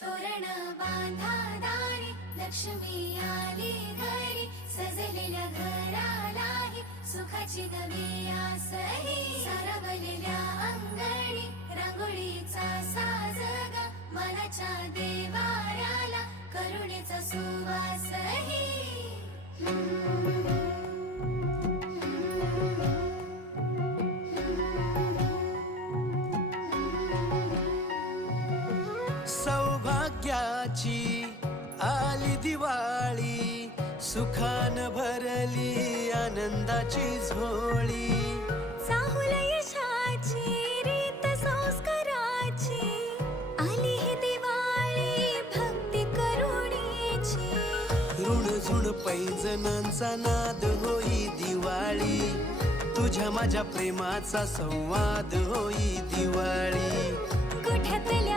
तोरण बांधा दारी, लक्ष्मी आली घरी, सजलेल्या घरालाही सुखाची गमे आसही. सारवलेल्या अंगणी रांगोळीचा साजगा, मनाच्या देवाऱ्याला करुणेचा सुवासही. सौभाग्याची आली दिवाळी, सुखान भरली आनंदाची झोळी. चाहुल यशाची रीत संस्काराची, आली ही दिवाळी भक्ती करुणेची. ऋणझुण पैंजणांचा नाद होई दिवाळी, तुझ्या माझ्या प्रेमाचा संवाद होई दिवाळी. गोठ्यातली